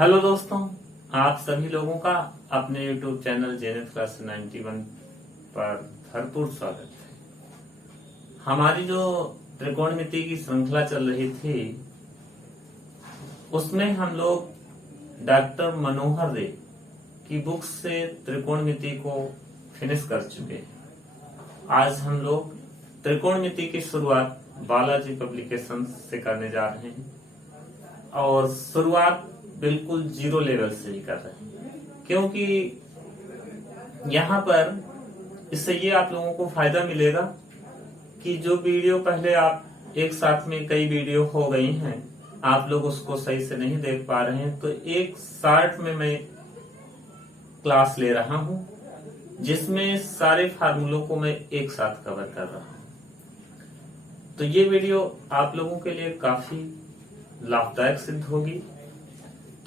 Hello दोस्तों, आप सभी लोगों का अपने YouTube चैनल जेनिथ क्लास 91 पर भरपूर स्वागत है। हमारी जो त्रिकोणमिति की श्रृंखला चल रही थी उसमें हम लोग डॉक्टर मनोहर रे की बुक से त्रिकोणमिति को फिनिश कर चुके हैं। आज हम लोग त्रिकोणमिति की शुरुआत बालाजी पब्लिकेशन से करने जा रहे हैं और शुरुआत बिल्कुल जीरो लेवल से ही कर रहे हैं, क्योंकि यहाँ पर इससे ये आप लोगों को फायदा मिलेगा कि जो वीडियो पहले आप एक साथ में कई वीडियो हो गई हैं, आप लोग उसको सही से नहीं देख पा रहे हैं, तो एक शॉर्ट में मैं क्लास ले रहा हूं जिसमें सारे फार्मूलों को मैं एक साथ कवर कर रहा हूं। तो ये वीडियो आप लोगों के लिए काफी लाभदायक सिद्ध होगी।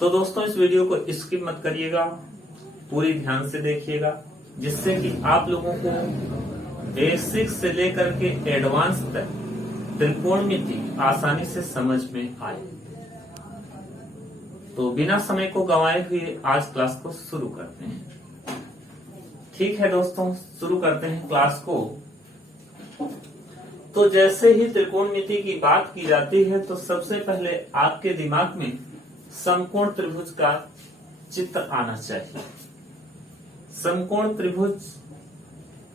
तो दोस्तों, इस वीडियो को स्किप मत करिएगा, पूरी ध्यान से देखिएगा, जिससे कि आप लोगों को बेसिक से लेकर के एडवांस तक त्रिकोणमिति आसानी से समझ में आए। तो बिना समय को गंवाए हुए आज क्लास को शुरू करते हैं। ठीक है दोस्तों, शुरू करते हैं क्लास को। तो जैसे ही त्रिकोणमिति की बात की जाती है तो सबसे पहले आपके दिमाग में समकोण त्रिभुज का चित्र आना चाहिए। समकोण त्रिभुज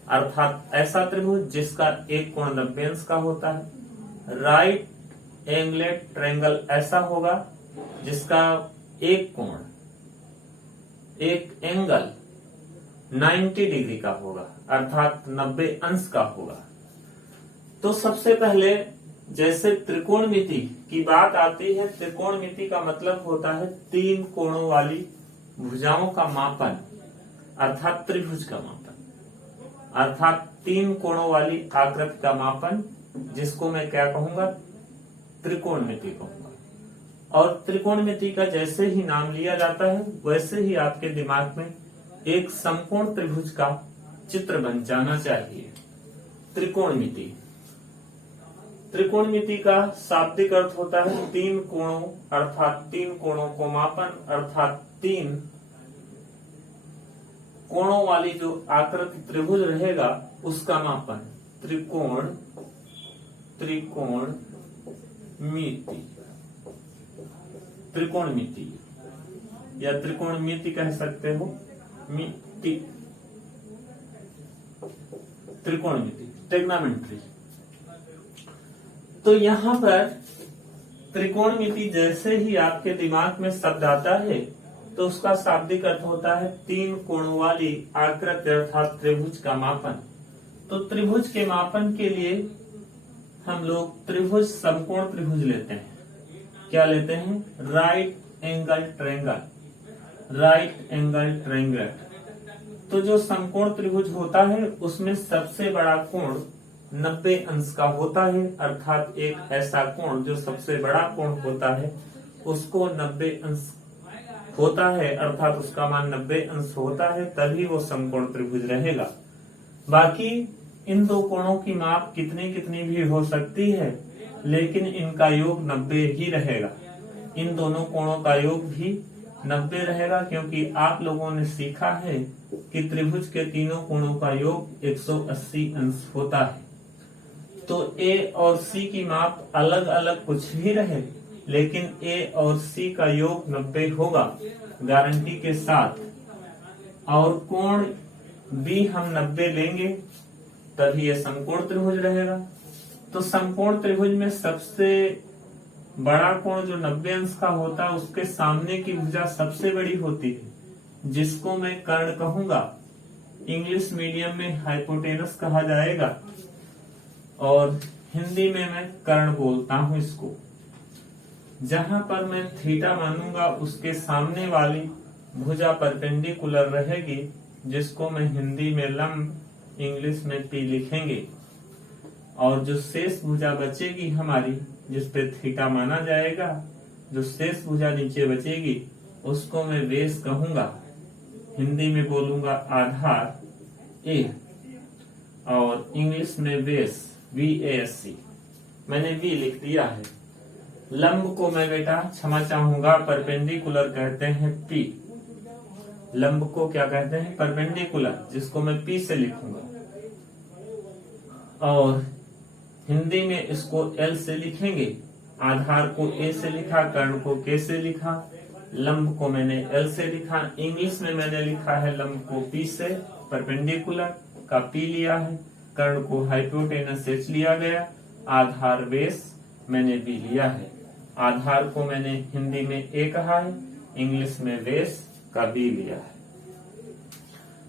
अर्थात ऐसा त्रिभुज जिसका एक कोण 90 अंश का होता है। राइट एंगलेट ट्रायंगल ऐसा होगा जिसका एक कोण, एक एंगल 90 डिग्री का होगा, अर्थात 90 अंश का होगा। तो सबसे पहले जैसे त्रिकोणमिति की बात आती है, त्रिकोणमिति का मतलब होता है तीन कोणों वाली भुजाओं का मापन, अर्थात त्रिभुज का मापन, अर्थात तीन कोणों वाली आकृति का मापन, जिसको मैं क्या कहूंगा, त्रिकोणमिति कहूंगा। और त्रिकोणमिति का जैसे ही नाम लिया जाता है वैसे ही आपके दिमाग में एक समकोण त्रिभुज का चित्र बन जाना चाहिए। त्रिकोणमिति, त्रिकोणमिति का शाब्दिक अर्थ होता है तीन कोणों, अर्थात तीन कोणों को मापन, अर्थात तीन कोणों वाली जो आकृति त्रिभुज रहेगा उसका मापन। त्रिकोण, त्रिकोणमिति, त्रिकोणमिति या त्रिकोणमिति कह सकते हो, मिति, त्रिकोणमिति, ट्रिग्नोमेट्री। तो यहाँ पर त्रिकोणमिति जैसे ही आपके दिमाग में शब्द आता है तो उसका शाब्दिक अर्थ होता है तीन कोणों वाली आकृति अर्थात त्रिभुज का मापन। तो त्रिभुज के मापन के लिए हम लोग त्रिभुज, समकोण त्रिभुज लेते हैं। क्या लेते हैं? Right angle triangle, right angle triangle. तो जो समकोण त्रिभुज होता है उसमें सबसे बड़ा कोण 90 अंश का होता है, अर्थात एक ऐसा कोण जो सबसे बड़ा कोण होता है उसको 90 अंश होता है, अर्थात उसका मान 90 अंश होता है, तभी वो समकोण त्रिभुज रहेगा। बाकी इन दो कोणों की माप कितनी कितनी भी हो सकती है, लेकिन इनका योग 90 ही रहेगा। इन दोनों कोणों का योग भी 90 रहेगा, क्योंकि आप लोगों ने सीखा है कि त्रिभुज के तीनों कोणों का योग 180 अंश होता है। तो ए और सी की माप अलग अलग कुछ भी रहे, लेकिन ए और सी का योग 90 होगा गारंटी के साथ। और कोण भी हम 90 लेंगे तभी ये समकोण त्रिभुज रहेगा। तो समकोण त्रिभुज में सबसे बड़ा कोण जो 90 अंश का होता है उसके सामने की भुजा सबसे बड़ी होती है, जिसको मैं कर्ण कहूंगा। इंग्लिश मीडियम में हाइपोटेनस कहा जाएगा और हिंदी में मैं कर्ण बोलता हूं इसको। जहां पर मैं थीटा मानूंगा उसके सामने वाली भुजा परपेंडिकुलर रहेगी, जिसको मैं हिंदी में लंब, इंग्लिश में पी लिखेंगे। और जो शेष भुजा बचेगी हमारी, जिस पे थीटा माना जाएगा, जो शेष भुजा नीचे बचेगी उसको मैं बेस कहूंगा। हिंदी में बोलूंगा आधार ए, और इंग्लिश में बेस, VASC। मैंने V लिख दिया है। लंब को मैं बेटा क्षमा चाहूंगा परपेंडिकुलर कहते हैं पी। लंब को क्या कहते हैं? परपेंडिकुलर, जिसको मैं पी से लिखूंगा। और हिंदी में इसको एल से लिखेंगे। आधार को ए से लिखा, कर्ण को के से लिखा, लंब को मैंने एल से लिखा। इंग्लिश में मैंने लिखा है लंब को पी से, परपेंडिकुलर का पी लिया है, कर्ण को हाइपोटेनस एच लिया गया, आधार बेस मैंने बी लिया है। आधार को मैंने हिंदी में ए कहा है, इंग्लिश में बेस का बी लिया है।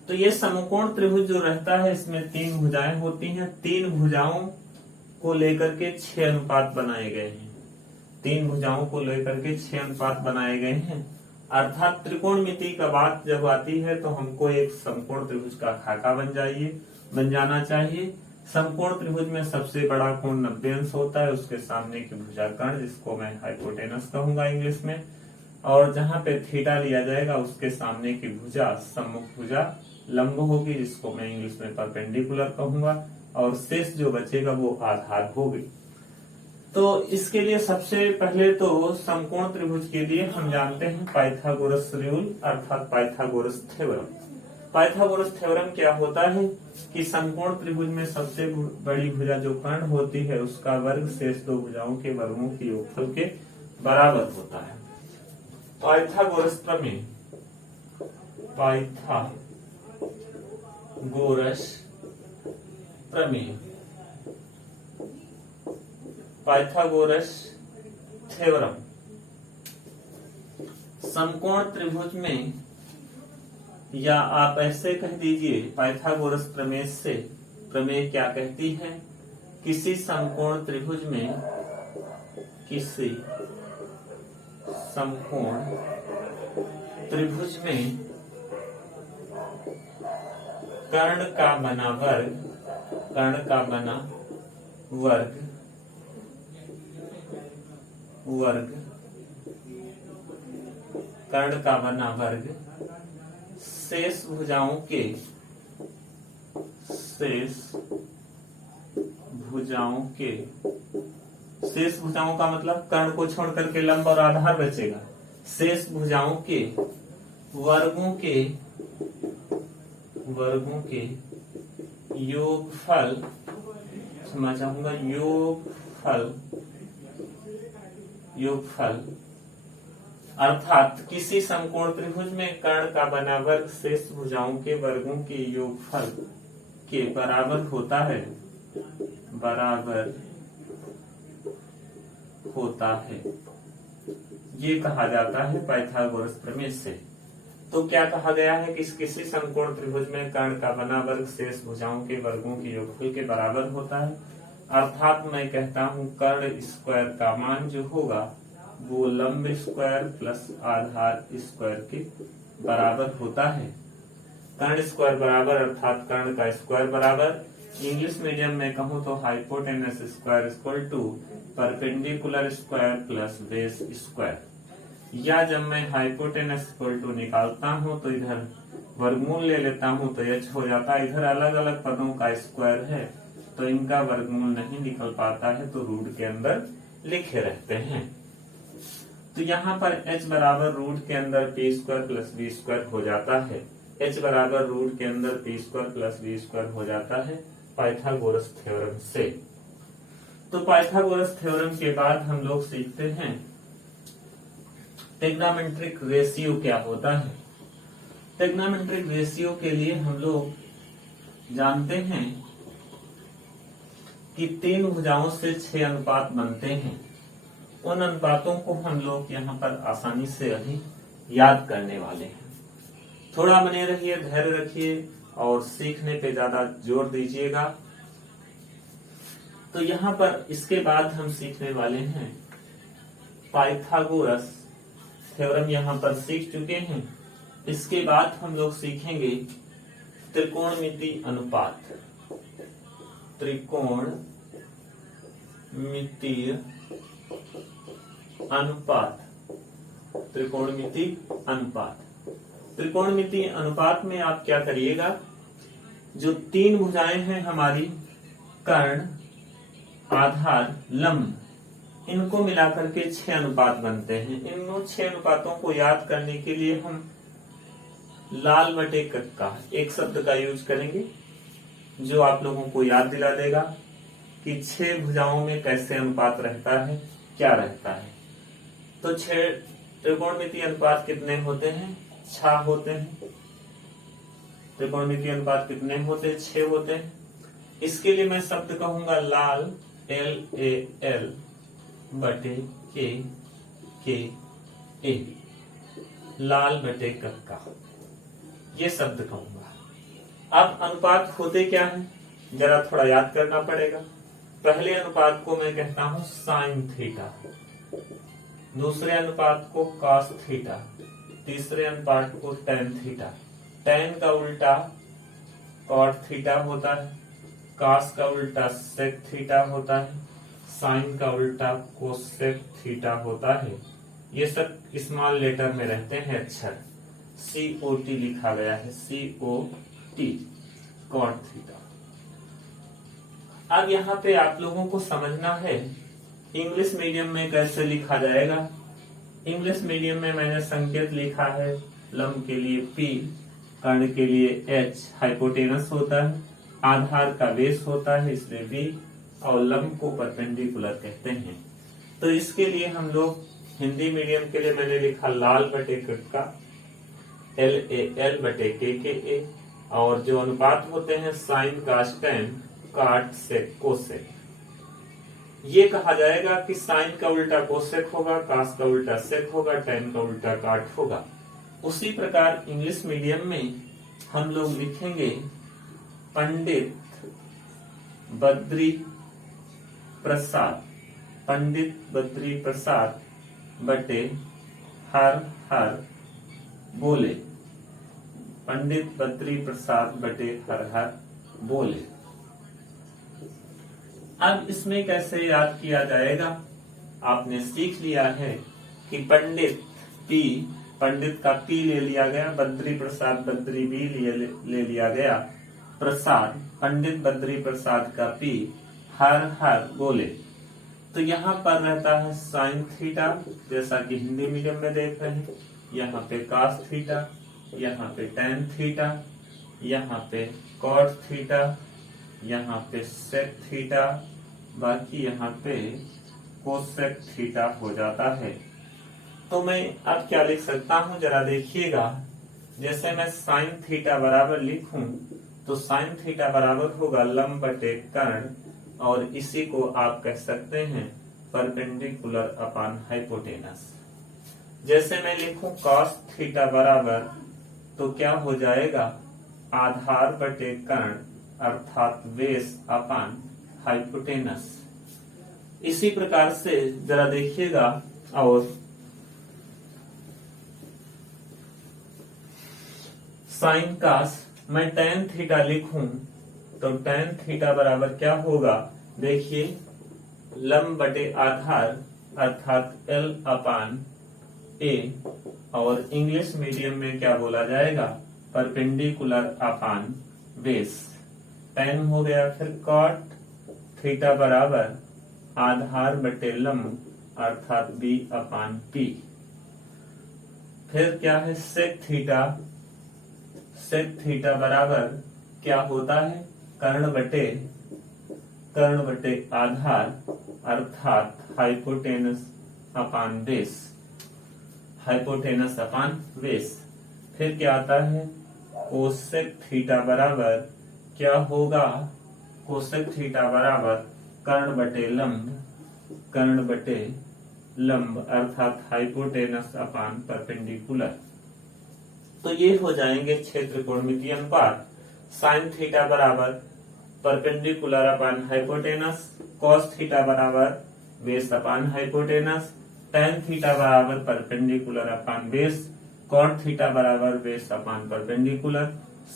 तो ये समकोण त्रिभुज जो रहता है इसमें 3 भुजाएं होती हैं। 3 भुजाओं को लेकर के 6 अनुपात बनाए गए हैं। 3 भुजाओं को लेकर के 6 अनुपात बनाए गए हैं। अर्थात त्रिकोणमिति का बात जब आती है तो हमको एक समकोण त्रिभुज का खाका बन जाना चाहिए। समकोण त्रिभुज में सबसे बड़ा कोण 90 अंश होता है, उसके सामने की भुजा कर्ण, जिसको मैं हाइपोटेनस कहूंगा इंग्लिश में, और जहां पे थीटा लिया जाएगा उसके सामने की भुजा सम्मुख भुजा लंब होगी, जिसको मैं इंग्लिश में परपेंडिकुलर कहूंगा, और शेष जो बचेगा वो आधार होगी। तो इसके लिए सबसे पहले तो समकोण त्रिभुज के लिए हम जानते हैं पाइथागोरस रूल अर्थात पाइथागोरस थ्योरम। पाइथागोरस थ्योरम क्या होता है कि समकोण त्रिभुज में सबसे बड़ी भुजा जो कर्ण होती है उसका वर्ग शेष 2 भुजाओं के वर्गों के योगफल के बराबर होता है। पाइथागोरस प्रमेय, पाइथागोरस प्रमेय, पाइथागोरस थ्योरम समकोण त्रिभुज में, या आप ऐसे कह दीजिए पाइथागोरस प्रमेय से, प्रमेय क्या कहती है? किसी समकोण त्रिभुज में, किसी समकोण त्रिभुज में कर्ण का बना वर्ग, कर्ण का बना वर्ग, कर्ण का बना वर्ग शेष भुजाओं के, शेष भुजाओं का मतलब कर्ण को छोड़ करके लंब और आधार बचेगा। शेष भुजाओं के वर्गों के योगफल, क्षमा चाहूंगा, योगफल अर्थात किसी समकोण त्रिभुज में कर्ण का बना वर्ग शेष भुजाओं के वर्गों के योगफल के बराबर होता है, ये कहा जाता है पाइथागोरस प्रमेय से। तो क्या कहा गया है कि किसी समकोण त्रिभुज में कर्ण का बना वर्ग शेष भुजाओं के वर्गों के योगफल के बराबर होता है। अर्थात मैं कहता हूं कर्ण स्क्वायर का मान जो होगा वो लंब स्क्वायर प्लस आधार स्क्वायर के बराबर होता है। कर्ण स्क्वायर बराबर अर्थात कर्ण का स्क्वायर बराबर, इंग्लिश मीडियम में कहूं तो hypotenuse square equal to perpendicular square plus base square. या जब मैं हाइपोटेनस इक्वल टू निकालता हूं तो इधर वर्गमूल ले लेता हूं तो h हो जाता है। इधर अलग अलग पदों का स्क्वायर है तो इनका वर्गमूल नहीं निकल पाता है, तो रूट के अंदर लिखे रहते हैं। तो यहाँ पर h बराबर रूट के अंदर P square plus B square हो जाता है। h बराबर रूट के अंदर P square plus B square हो जाता है पाइथागोरस थ्योरम से। तो पाइथागोरस थ्योरम के बाद हम लोग सीखते हैं ट्रिग्नोमेट्रिक रेशियो क्या होता है। ट्रिग्नोमेट्रिक रेशियो के लिए हम लोग जानते हैं कि 3 भुजाओं से 6 अनुपात बनते हैं। उन अनुपातों को हम लोग यहाँ पर आसानी से अभी याद करने वाले हैं। थोड़ा बने रहिए, धैर्य रखिए और सीखने पे ज्यादा जोर दीजिएगा। तो यहाँ पर इसके बाद हम सीखने वाले हैं पाइथागोरस थ्योरम, यहाँ पर सीख चुके हैं। इसके बाद हम लोग सीखेंगे त्रिकोणमिति अनुपात, त्रिकोणमिति अनुपात, त्रिकोणमिति अनुपात। त्रिकोणमिति अनुपात में आप क्या करिएगा, जो 3 भुजाएं हैं हमारी कर्ण, आधार, लंब, इनको मिलाकर के 6 अनुपात बनते हैं। इन 6 अनुपातों को याद करने के लिए हम लाल बटे कक्का एक शब्द का यूज करेंगे, जो आप लोगों को याद दिला देगा कि 6 भुजाओं में कैसे अनुपात रहता है, क्या रहता है। तो 6 त्रिकोणमितीय अनुपात कितने होते हैं? 6 होते हैं। त्रिकोणमितीय अनुपात कितने होते हैं? 6 होते हैं। इसके लिए मैं शब्द कहूंगा लाल, LAL बटे के ए, लाल बटे कक्का, ये शब्द कहूंगा। अब अनुपात होते क्या है, जरा थोड़ा याद करना पड़ेगा। पहले अनुपात को मैं कहता हूं साइन थीटा, दूसरे अनुपात को कॉस थीटा, तीसरे अनुपात को टेन थीटा। टेन का उल्टा कॉट थीटा होता है, कॉस का उल्टा सेक थीटा होता है, साइन का उल्टा कोसेक थीटा होता है। ये सब स्मॉल लेटर में रहते हैं अक्षर। COT लिखा गया है, COT, कॉट थीटा। अब यहाँ पे आप लोगों को समझना है इंग्लिश मीडियम में कैसे लिखा जाएगा। इंग्लिश मीडियम में मैंने संकेत लिखा है, लंब के लिए P, कर्ण के लिए H, हाइपोटेनस होता है, आधार का बेस होता है इसलिए B, और लंब को परपेंडिकुलर कहते हैं। तो इसके लिए हम लोग हिंदी मीडियम के लिए मैंने लिखा लाल बटे कक्का, LAL बटे के, और जो अनुपात होते हैं साइन कास टेन, काट सेक कोसेक। ये कहा जाएगा कि साइन का उल्टा कोसेक होगा, कास का उल्टा सेक होगा, टेन का उल्टा काट होगा। उसी प्रकार इंग्लिश मीडियम में हम लोग लिखेंगे पंडित बद्री प्रसाद, पंडित बद्री प्रसाद बटे हर बोले, पंडित बद्री प्रसाद बटे हर बोले। अब इसमें कैसे याद किया जाएगा, आपने सीख लिया है कि पंडित P, पंडित का P ले लिया गया, बद्री प्रसाद बद्री B ले लिया गया, प्रसाद पंडित बद्री प्रसाद का P, हर बोले। तो यहाँ पर रहता है साइन थीटा, जैसा कि हिंदी मीडियम में देख रहे हैं, यहाँ पे कास थीटा, यहाँ पे टेन थीटा, यहाँ पे कॉट थीटा, यहाँ पे सेक थीटा, बाकी यहाँ पे कोसेक थीटा हो जाता है। तो मैं अब क्या लिख सकता हूँ, जरा देखिएगा। जैसे मैं साइन थीटा बराबर लिखूं तो साइन थीटा बराबर होगा लंब बटे कर्ण, और इसी को आप कह सकते हैं परपेंडिकुलर अपॉन हाइपोटेनस। जैसे मैं लिखूं कॉस थीटा बराबर, तो क्या हो जाएगा आधार बटे कर्ण अर्थात बेस अपॉन हाइपोटेनस। इसी प्रकार से जरा देखिएगा, और साइन कास मैं टेन थीटा लिखूं तो टेन थीटा बराबर क्या होगा, देखिए लंब बटे आधार अर्थात L अपान A, और इंग्लिश मीडियम में क्या बोला जाएगा, परपेंडिकुलर अपान बेस। टेन हो गया। फिर कॉट थीटा बराबर आधार बटे लंब अर्थात B अपान P। फिर क्या है सेक थीटा, सेक थीटा बराबर क्या होता है, कर्ण बटे आधार अर्थात hypotenuse upon base, hypotenuse upon base. फिर क्या आता है कोसेक थीटा बराबर क्या होगा, कोसेक थीटा बराबर कर्ण बटे लंब अर्थात हाइपोटेनस अपान परपेंडिकुलर। तो ये हो जाएंगे 6 त्रिकोणमितीय अनुपात। साइन थीटा बराबर perpendicular upon hypotenuse, cos theta बराबर base upon hypotenuse, tan theta बराबर perpendicular upon base, cot theta बराबर base upon perpendicular,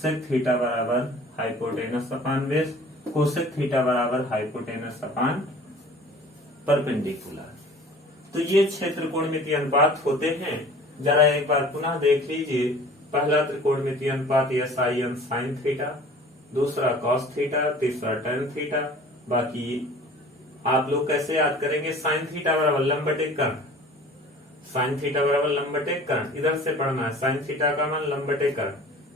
sec theta बराबर hypotenuse upon base, cosec theta बराबर हाइपोटेनस अपान परपेंडिकुलर। तो ये 6 त्रिकोणमितीय अनुपात होते हैं। जरा एक बार पुनः देख लीजिए। पहला त्रिकोणमितीय अनुपात SIN साइन थीटा, दूसरा कॉस थीटा, तीसरा टेन थीटा, बाकी आप लोग कैसे याद करेंगे? साइन थीटा बराबर लंब बटे कर्ण, साइन थीटा बराबर लंब बटे कर्ण, इधर से पढ़ना है। साइन थीटा का मान लंब बटे कर्ण,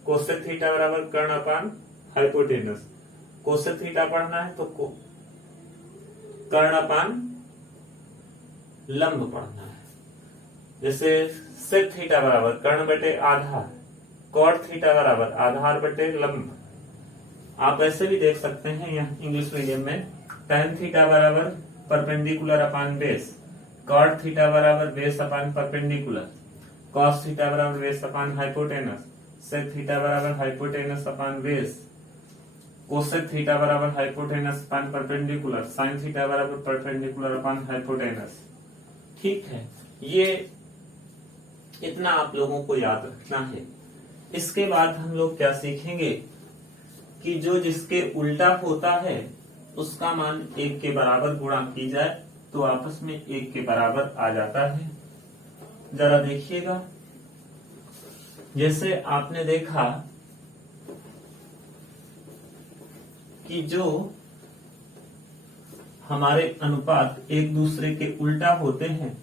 कोसेक थीटा बराबर कर्ण अपान हाइपोटेनस, कोसेक थीटा पढ़ना है तो कर्ण अपान लंब पढ़ना है। जैसे सेक थीटा बराबर कर्ण बटे आधार, कॉट थीटा बराबर आधार बटे लंब। आप ऐसे भी देख सकते हैं यहाँ इंग्लिश मीडियम में, tan थीटा बराबर perpendicular upon base, cot theta बराबर base upon perpendicular, cos theta बराबर base upon hypotenuse, sec theta बराबर hypotenuse upon base, cosec theta बराबर hypotenuse upon perpendicular, sine theta बराबर परपेंडिकुलर अपान हाइपोटेनस। ठीक है, ये इतना आप लोगों को याद रखना है। इसके बाद हम लोग क्या सीखेंगे कि जो जिसके उल्टा होता है उसका मान 1 के बराबर गुणा की जाए तो आपस में 1 के बराबर आ जाता है। जरा देखिएगा, जैसे आपने देखा कि जो हमारे अनुपात एक दूसरे के उल्टा होते हैं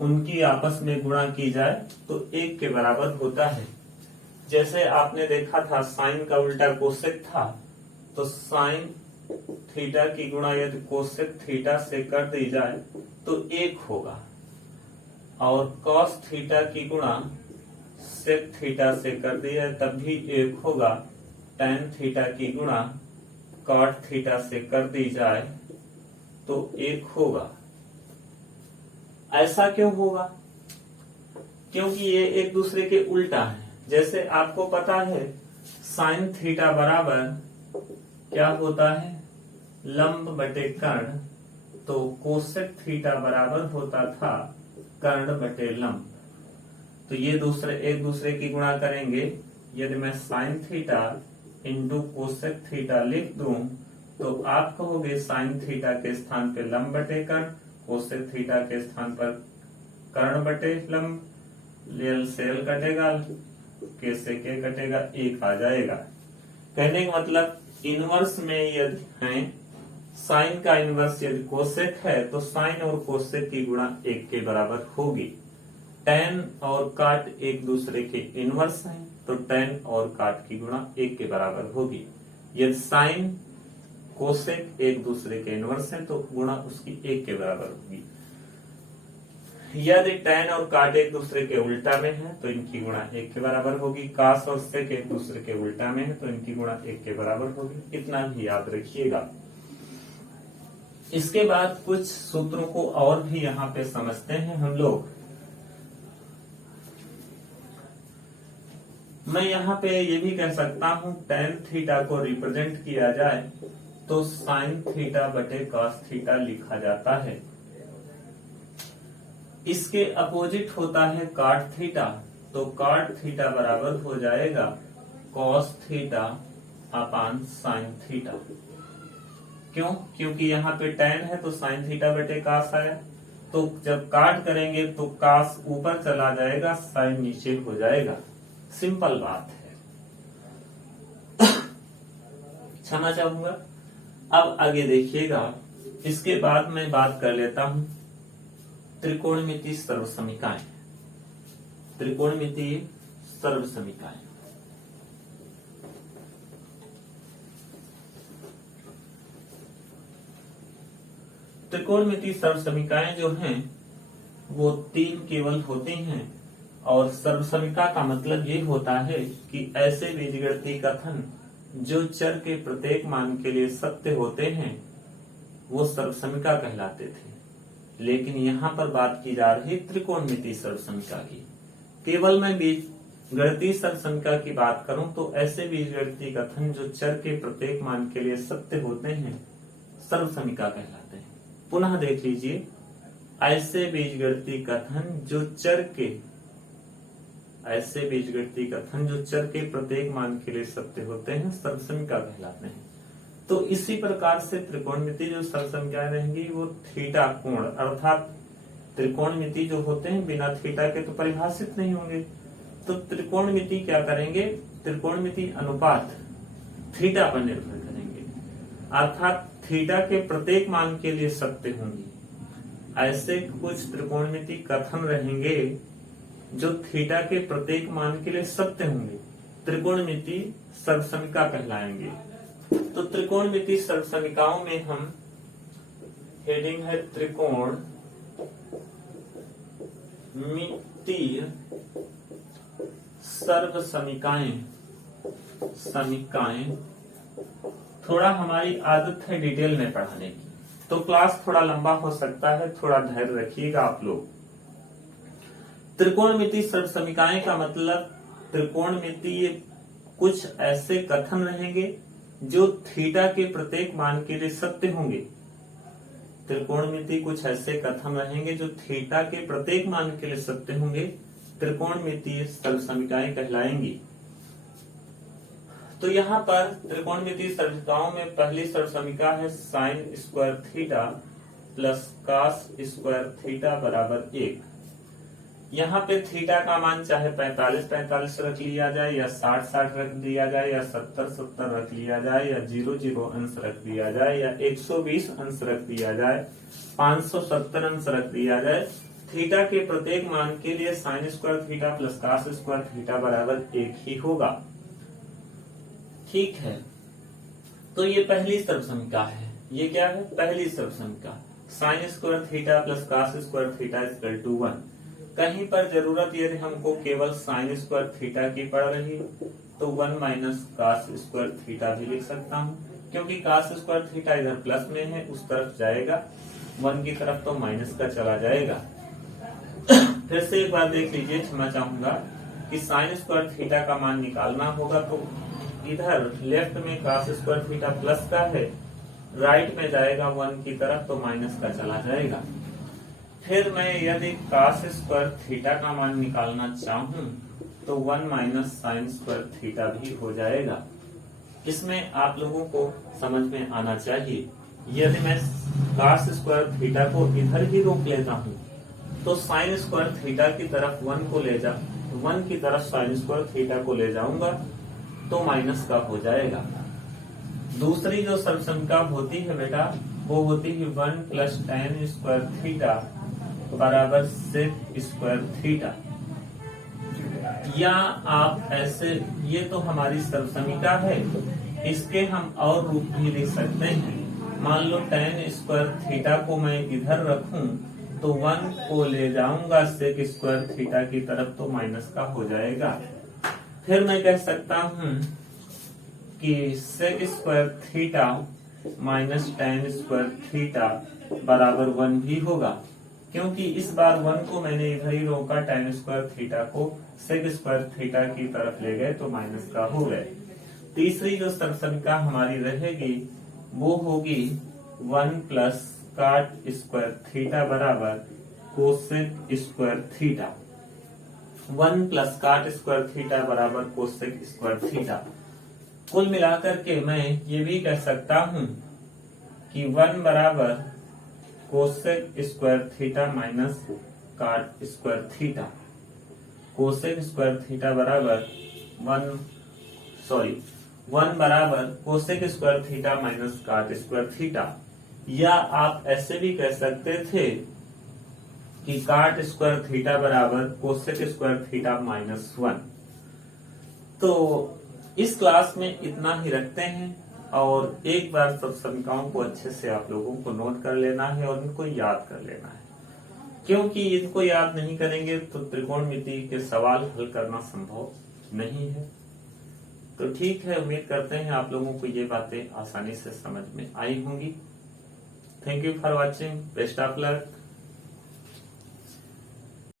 उनकी आपस में गुणा की जाए तो 1 के बराबर होता है। जैसे आपने देखा था साइन का उल्टा कोसेक था, तो साइन थीटा की गुणा यदि कोसेक थीटा से कर दी जाए तो 1 होगा, और कॉस थीटा की गुणा सेक थीटा से कर दी जाए तब भी 1 होगा, टैन थीटा की गुणा कॉट थीटा से कर दी जाए तो 1 होगा। ऐसा क्यों होगा? क्योंकि ये एक दूसरे के उल्टा है। जैसे आपको पता है साइन थीटा बराबर क्या होता है? लंब बटे कर्ण, तो कोसेक थीटा बराबर होता था कर्ण बटे लंब। तो ये दूसरे एक दूसरे की गुणा करेंगे। यदि मैं sine theta into cosec theta लिख दूं तो आप कहोगे साइन थीटा के स्थान पे लंब बटे कर्ण, कोसेक थीटा के स्थान पर कर्ण बटे लंब, लेल से एल कटेगा, के से के कटेगा, 1 आ जाएगा। कहने का मतलब इनवर्स में यदि है साइन का इनवर्स यदि कोसेक है तो साइन और कोसेक की गुणा 1 के बराबर होगी। टैन और काट एक दूसरे के इनवर्स हैं तो टैन और काट की गुणा 1 के बराबर होगी। यदि साइन कोसेक एक दूसरे के इनवर्स हैं तो गुणा उसकी 1 के बराबर होगी। यदि टैन और काट एक दूसरे के उल्टा में है तो इनकी गुणा 1 के बराबर होगी। कास और सेक एक दूसरे के उल्टा में है तो इनकी गुणा 1 के बराबर होगी। इतना भी याद रखिएगा। इसके बाद कुछ सूत्रों को और भी यहाँ पे समझते हैं हम लोग। मैं यहाँ पे ये भी कह सकता हूँ टैन थीटा को रिप्रेजेंट किया जाए तो साइन थीटा बटे कॉस थीटा लिखा जाता है। इसके अपोजिट होता है काट थीटा, तो काट थीटा बराबर हो जाएगा cos theta upon sine theta. क्यों? क्योंकि यहाँ पे टैन है तो साइन थीटा बटे कास आया, तो जब काट करेंगे तो कास ऊपर चला जाएगा, साइन नीचे हो जाएगा। सिंपल बात है। क्षमा चाहूंगा। अब आगे देखिएगा। इसके बाद मैं बात कर लेता हूं त्रिकोणमिति सर्वसमीकाएं। त्रिकोणमिति सर्वसमीकाएं। त्रिकोणमिति सर्वसमीकाएं जो हैं वो 3 केवल होती हैं, और सर्वसमीका का मतलब ये होता है कि ऐसे बीजगणितीय कथन जो चर के प्रत्येक मान के लिए सत्य होते हैं वो सर्वसमीका कहलाते थे। लेकिन यहाँ पर बात की जा रही त्रिकोणमिति सर्वसमीका की। केवल मैं बीजगणितीय सर्वसमीका की बात करूं तो ऐसे बीजगणितीय कथन जो चर के प्रत्येक मान के लिए सत्य होते हैं सर्वसमीका कहलाते हैं। पुनः देख लीजिए, ऐसे बीजगणितीय कथन जो चर के प्रत्येक मान के लिए सत्य होते हैं सर्वसमीका कहलाते हैं। तो इसी प्रकार से त्रिकोणमिति जो सर्वसमीकाएं रहेंगी वो थीटा कोण, अर्थात त्रिकोणमिति जो होते हैं बिना थीटा के तो परिभाषित नहीं होंगे। तो त्रिकोणमिति क्या करेंगे? त्रिकोणमिति अनुपात थीटा पर निर्भर करेंगे। अर्थात थीटा के प्रत्येक मान के लिए सत्य होंगी। ऐसे कुछ त्रिकोणमिति कथन रहेंगे जो थीटा के प्रत्येक मान के लिए सत्य होंगे, त्रिकोणमिति सर्वसमिका कहलाएंगे। तो त्रिकोणमिति सर्वसमिकाओं में हम हेडिंग है त्रिकोण मितीय सर्वसमिकाएं। समिकाएं थोड़ा हमारी आदत है डिटेल में पढ़ाने की, तो क्लास थोड़ा लंबा हो सकता है, थोड़ा धैर्य रखिएगा आप लोग। त्रिकोणमिति सर्वसमिकाएं का मतलब त्रिकोणमितीय कुछ ऐसे कथन रहेंगे जो थीटा के प्रत्येक मान के लिए सत्य होंगे। त्रिकोणमिति कुछ ऐसे कथन रहेंगे जो थीटा के प्रत्येक मान के लिए सत्य होंगे, त्रिकोणमितीय सर्वसमिकाएं कहलाएंगी। तो यहाँ पर त्रिकोणमितीय सर्वसमिकाओं में पहली सर्वसमिका है sign square theta plus cos square theta बराबर 1। यहाँ पे थीटा का मान चाहे 45-45 रख लिया जाए, या 60-60 रख दिया जाए, या 70-70 रख लिया जाए, या 0-0 अंश रख दिया जाए, या 120 अंश रख दिया जाए, 570 अंश रख दिया जाए। थीटा के प्रत्येक मान के लिए sign square theta plus cos square theta बराबर 1 ही होगा। ठीक है, तो ये पहली सर्वसमिका है। ये क्या है? पहली सर्वसमिका sine square theta plus cos square theta equal to 1। कहीं पर जरूरत यदि हमको केवल साइन स्क्वायर थीटा की पड़ रही तो 1 माइनस कॉस स्क्वायर थीटा भी लिख सकता हूँ, क्योंकि कॉस स्क्वायर थीटा इधर प्लस में है, उस तरफ जाएगा, 1 की तरफ तो माइनस का चला जाएगा। फिर से एक बार देख लीजिए, क्षमा चाहूंगा कि साइन स्क्वायर थीटा का मान निकालना होगा तो इधर लेफ्ट में कॉस स्क्वायर थीटा प्लस का है, राइट में जाएगा 1 की तरफ तो माइनस का चला जाएगा। फिर मैं यदि कॉस स्क्वायर थीटा का मान निकालना चाहूं तो 1 माइनस साइन स्क्वायर थीटा भी हो जाएगा। इसमें आप लोगों को समझ में आना चाहिए, यदि मैं कॉस स्क्वायर थीटा को इधर ही रोक लेता हूं तो साइन स्क्वायर थीटा की तरफ 1 की तरफ साइन स्क्वायर थीटा को ले जाऊंगा तो माइनस का हो जाएगा। दूसरी जो सर्वसमिका होती है बेटा, वो होती है 1 प्लस tan स्क्वायर थीटा बराबर सेक स्क्वायर थीटा। या आप ऐसे, ये तो हमारी सर्वसमिका है, इसके हम और रूप भी लिख सकते हैं। मान लो tan स्क्वायर थीटा को मैं इधर रखूं तो 1 को ले जाऊंगा सेक स्क्वायर थीटा की तरफ तो माइनस का हो जाएगा। फिर मैं कह सकता हूं कि sec square theta minus tan square theta बराबर 1 भी होगा, क्योंकि इस बार 1 को मैंने इधर ही रोका, tan स्क्वायर थीटा को सेक स्क्वायर थीटा की तरफ ले गए तो माइनस का हो गए। तीसरी जो सर्वसमिका हमारी रहेगी वो होगी 1 प्लस कॉट स्क्वायर थीटा बराबर cosec square theta. 1 plus cot square theta बराबर कोसेक स्क्वायर थीटा। कुल मिलाकर के मैं ये भी कह सकता हूं कि 1 बराबर cosec square theta minus cot square theta. Cosec square theta बराबर 1 बराबर cosec square theta minus cot square theta. या आप ऐसे भी कह सकते थे कि कॉट स्क्वायर थीटा बराबर कोसेक स्क्वायर थीटा माइनस 1। तो इस क्लास में इतना ही रखते हैं, और एक बार सब समीकरणों को अच्छे से आप लोगों को नोट कर लेना है और इनको याद कर लेना है, क्योंकि इनको याद नहीं करेंगे तो त्रिकोणमिति के सवाल हल करना संभव नहीं है। तो ठीक है, उम्मीद करते हैं आप लोगों को ये बातें आसानी से समझ में आई होंगी। Thank you for watching, best of luck.